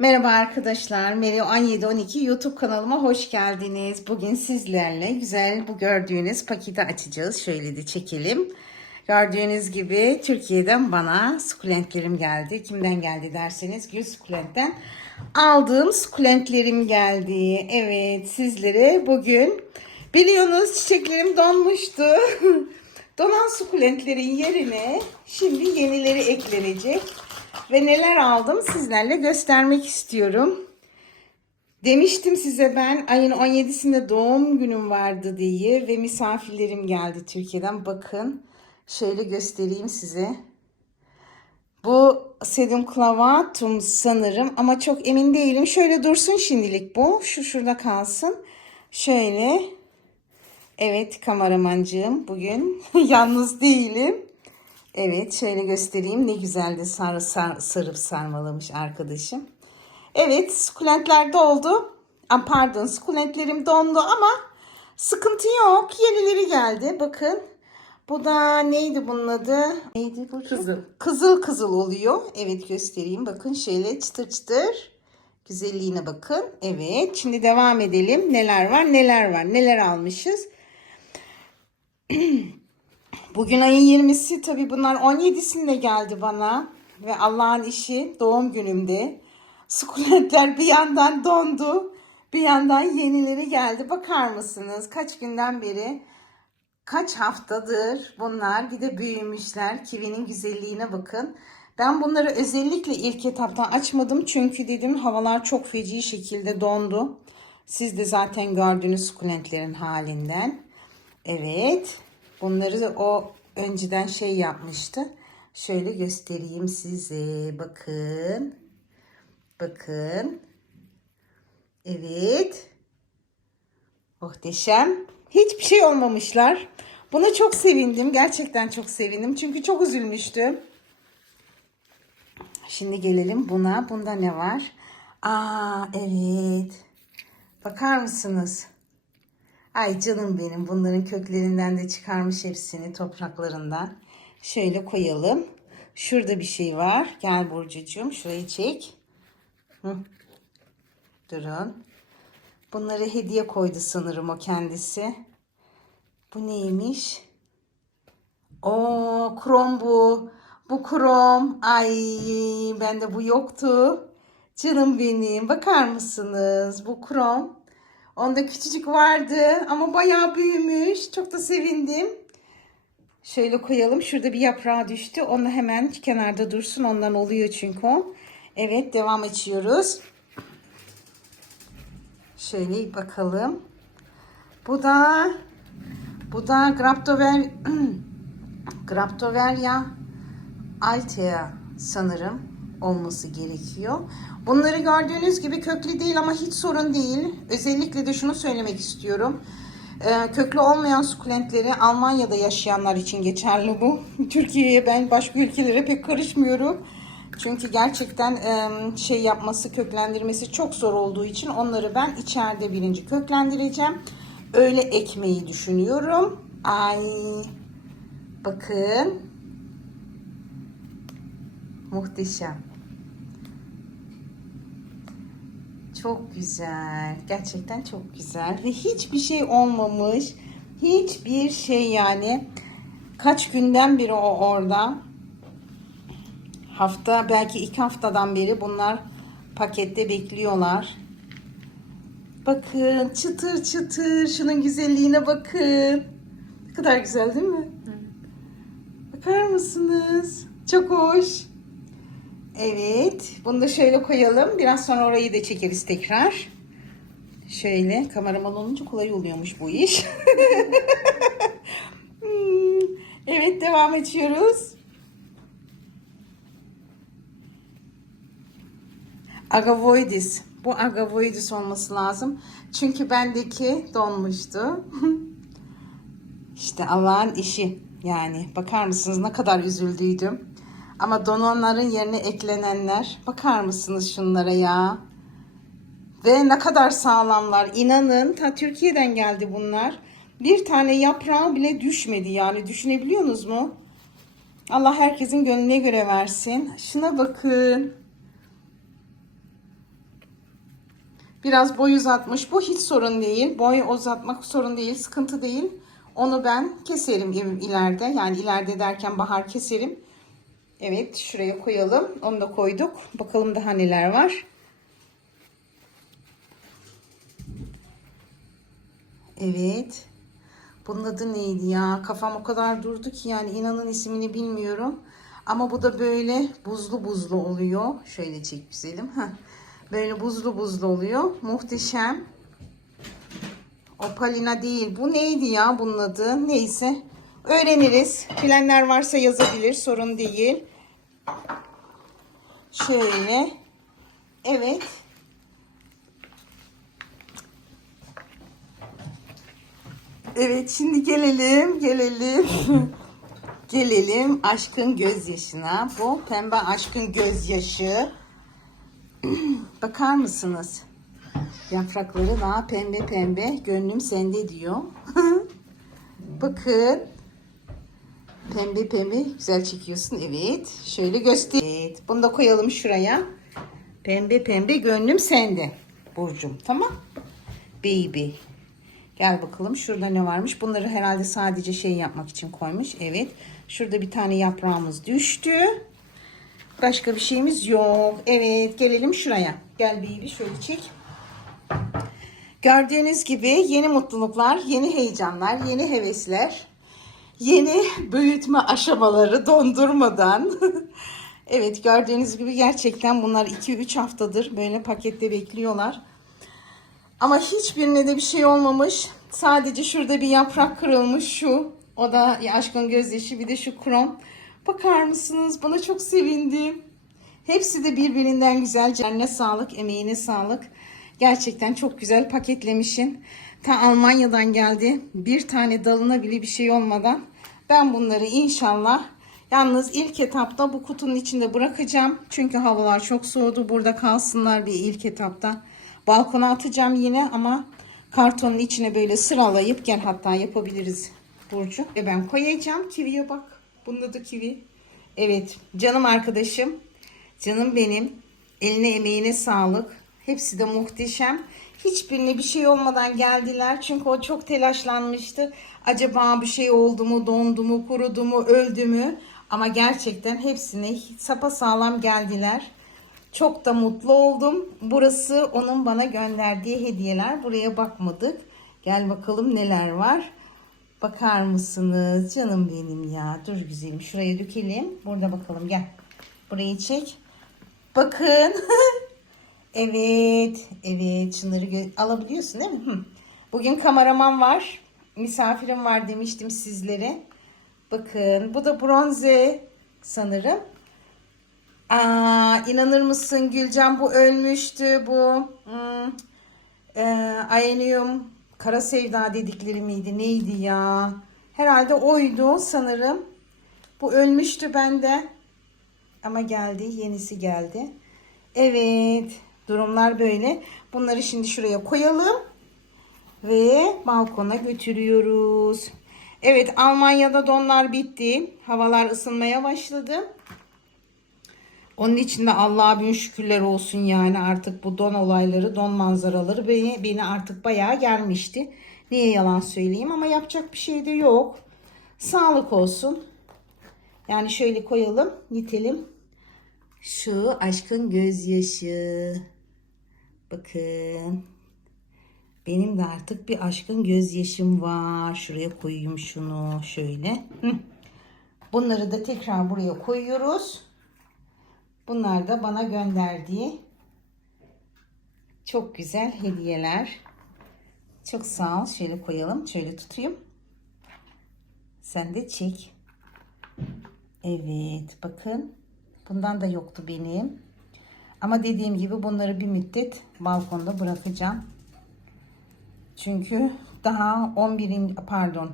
Merhaba arkadaşlar. Meri 1712 YouTube kanalıma hoş geldiniz. Bugün sizlerle güzel bu gördüğünüz paketi açacağız. Şöyle de çekelim. Gördüğünüz gibi Türkiye'den bana sukulentlerim geldi. Kimden geldi derseniz Gül Sukulent'ten aldığım sukulentlerim geldi. Evet sizlere bugün biliyorsunuz çiçeklerim donmuştu. Donan sukulentlerin yerine şimdi yenileri eklenecek. Ve neler aldım sizlerle göstermek istiyorum. Demiştim size ben ayın 17'sinde doğum günüm vardı diye ve misafirlerim geldi Türkiye'den. Bakın şöyle göstereyim size. Bu sedum clavatum sanırım ama çok emin değilim. Şöyle dursun şimdilik bu. Şu şurada kalsın. Şöyle. Evet kameramancığım bugün yalnız değilim. Evet şöyle göstereyim ne güzel de sar, sar, sarıp sarmalamış arkadaşım. Evet sukulentler doldu. Aa, pardon sukulentlerim dondu ama sıkıntı yok. Yenileri geldi. Bakın bu da neydi bunun adı? Neydi bu? Kızıl. Kızıl kızıl oluyor. Evet göstereyim. Bakın şöyle çıtır çıtır. Güzelliğine bakın. Evet şimdi devam edelim. Neler var neler var neler almışız. Bugün ayın 20'si tabii bunlar 17'sinde geldi bana. Ve Allah'ın işi doğum günümde. Sukulentler bir yandan dondu. Bir yandan yenileri geldi. Bakar mısınız kaç günden beri kaç haftadır bunlar bir de büyümüşler. Kivinin güzelliğine bakın. Ben bunları özellikle ilk etaptan açmadım. Çünkü dedim havalar çok feci şekilde dondu. Siz de zaten gördünüz sukulentlerin halinden. Evet. Bunları da o önceden şey yapmıştı. Şöyle göstereyim size. Bakın. Bakın. Evet. Muhteşem. Hiçbir şey olmamışlar. Buna çok sevindim. Gerçekten çok sevindim. Çünkü çok üzülmüştüm. Şimdi gelelim buna. Bunda ne var? Aa evet. Bakar mısınız? Ay canım benim bunların köklerinden de çıkarmış hepsini topraklarından. Şöyle koyalım. Şurada bir şey var. Gel Burcucuğum şurayı çek. Hı. Durun. Bunları hediye koydu sanırım o kendisi. Bu neymiş? O krom bu. Bu krom. Ay bende bu yoktu. Canım benim. Bakar mısınız? Bu krom. Onda küçücük vardı ama bayağı büyümüş. Çok da sevindim. Şöyle koyalım. Şurada bir yaprağı düştü. Onu hemen kenarda dursun. Ondan oluyor çünkü o. Evet devam açıyoruz. Şöyle bakalım. Bu da bu da Graptover Graptoveria altea sanırım olması gerekiyor. Bunları gördüğünüz gibi köklü değil ama hiç sorun değil. Özellikle de şunu söylemek istiyorum. Ee, köklü olmayan sukulentleri Almanya'da yaşayanlar için geçerli bu. Türkiye'ye ben başka ülkelere pek karışmıyorum. Çünkü gerçekten şey yapması, köklendirmesi çok zor olduğu için onları ben içeride birinci köklendireceğim. Öyle ekmeği düşünüyorum. Ay bakın. Muhteşem. Çok güzel. Gerçekten çok güzel. Ve hiçbir şey olmamış. Hiçbir şey yani. Kaç günden beri o orada. Hafta belki iki haftadan beri bunlar pakette bekliyorlar. Bakın çıtır çıtır. Şunun güzelliğine bakın. Ne kadar güzel değil mi? Bakar mısınız? Çok hoş. Evet. Bunu da şöyle koyalım. Biraz sonra orayı da çekeriz tekrar. Şöyle kameraman olunca kolay oluyormuş bu iş. Hmm, evet devam ediyoruz. Agavoidis. Bu agavoidis olması lazım. Çünkü bendeki donmuştu. işte Allah'ın işi. Yani bakar mısınız ne kadar üzüldüydüm. Ama donanların yerine eklenenler bakar mısınız şunlara ya? Ve ne kadar sağlamlar. İnanın ta Türkiye'den geldi bunlar. Bir tane yaprağı bile düşmedi yani düşünebiliyorsunuz mu? Allah herkesin gönlüne göre versin. Şuna bakın. Biraz boy uzatmış. Bu hiç sorun değil. Boy uzatmak sorun değil. Sıkıntı değil. Onu ben keserim im- ileride. Yani ileride derken bahar keserim. Evet şuraya koyalım. Onu da koyduk. Bakalım daha neler var. Evet. Bunun adı neydi ya? Kafam o kadar durdu ki yani inanın ismini bilmiyorum. Ama bu da böyle buzlu buzlu oluyor. Şöyle çek güzelim. Heh. Böyle buzlu buzlu oluyor. Muhteşem. Opalina değil. Bu neydi ya bunun adı? Neyse. Öğreniriz. Bilenler varsa yazabilir. Sorun değil. Şöyle. Evet. Evet şimdi gelelim. Gelelim. gelelim aşkın gözyaşına. Bu pembe aşkın gözyaşı. Bakar mısınız? Yaprakları daha pembe pembe. Gönlüm sende diyor. Bakın. Pembe pembe güzel çekiyorsun. Evet. Şöyle göster. Evet. Bunu da koyalım şuraya. Pembe pembe gönlüm sende. Burcum. Tamam. Baby. Gel bakalım şurada ne varmış. Bunları herhalde sadece şey yapmak için koymuş. Evet. Şurada bir tane yaprağımız düştü. Başka bir şeyimiz yok. Evet gelelim şuraya. Gel baby şöyle çek. Gördüğünüz gibi yeni mutluluklar, yeni heyecanlar, yeni hevesler, yeni büyütme aşamaları dondurmadan. evet gördüğünüz gibi gerçekten bunlar 2-3 haftadır böyle pakette bekliyorlar. Ama hiçbirine de bir şey olmamış. Sadece şurada bir yaprak kırılmış şu. O da aşkın gözyaşı bir de şu krom. Bakar mısınız? Buna çok sevindim. Hepsi de birbirinden güzel. Canına sağlık, emeğine sağlık. Gerçekten çok güzel paketlemişsin. Ta Almanya'dan geldi. Bir tane dalına bile bir şey olmadan. Ben bunları inşallah yalnız ilk etapta bu kutunun içinde bırakacağım. Çünkü havalar çok soğudu. Burada kalsınlar bir ilk etapta. Balkona atacağım yine ama kartonun içine böyle sıralayıp gel hatta yapabiliriz Burcu. Ve ben koyacağım. Kiviye bak. Bunun adı kivi. Evet canım arkadaşım. Canım benim. Eline emeğine sağlık. Hepsi de muhteşem. Hiçbirine bir şey olmadan geldiler. Çünkü o çok telaşlanmıştı. Acaba bir şey oldu mu, dondu mu, kurudu mu, öldü mü? Ama gerçekten hepsine sağlam geldiler. Çok da mutlu oldum. Burası onun bana gönderdiği hediyeler. Buraya bakmadık. Gel bakalım neler var. Bakar mısınız? Canım benim ya. Dur güzelim. Şuraya dökelim. Burada bakalım gel. Burayı çek. Bakın. evet. Evet. Şunları alabiliyorsun değil mi? Bugün kameraman var. Misafirim var demiştim sizlere. Bakın. Bu da bronze sanırım. Aa, inanır mısın Gülcan bu ölmüştü bu. Hmm, e, Aenium kara sevda dedikleri miydi neydi ya? Herhalde oydu sanırım. Bu ölmüştü bende. Ama geldi yenisi geldi. Evet durumlar böyle. Bunları şimdi şuraya koyalım. Ve balkona götürüyoruz. Evet Almanya'da donlar bitti. Havalar ısınmaya başladı. Onun için de Allah'a bin şükürler olsun yani artık bu don olayları, don manzaraları beni, beni artık bayağı gelmişti. Niye yalan söyleyeyim ama yapacak bir şey de yok. Sağlık olsun. Yani şöyle koyalım, nitelim. Şu aşkın gözyaşı. Bakın. Benim de artık bir aşkın gözyaşım var. Şuraya koyayım şunu şöyle. Bunları da tekrar buraya koyuyoruz. Bunlar da bana gönderdiği çok güzel hediyeler. Çok sağ ol. Şöyle koyalım. Şöyle tutayım. Sen de çek. Evet. Bakın. Bundan da yoktu benim. Ama dediğim gibi bunları bir müddet balkonda bırakacağım. Çünkü daha 11. pardon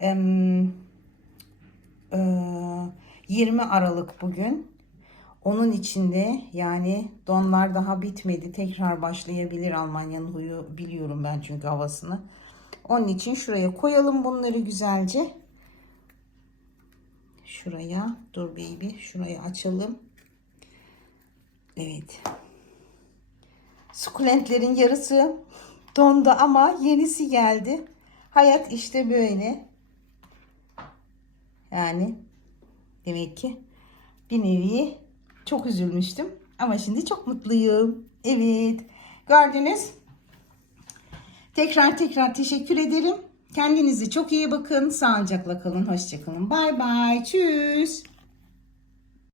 em, e, 20 Aralık bugün. Onun içinde yani donlar daha bitmedi. Tekrar başlayabilir Almanya'nın huyu biliyorum ben çünkü havasını. Onun için şuraya koyalım bunları güzelce. Şuraya dur baby şurayı açalım. Evet. Sukulentlerin yarısı dondu ama yenisi geldi. Hayat işte böyle. Yani demek ki bir nevi çok üzülmüştüm. Ama şimdi çok mutluyum. Evet. Gördünüz. Tekrar tekrar teşekkür ederim. Kendinize çok iyi bakın. Sağlıcakla kalın. Hoşçakalın. Bay bay. Tschüss.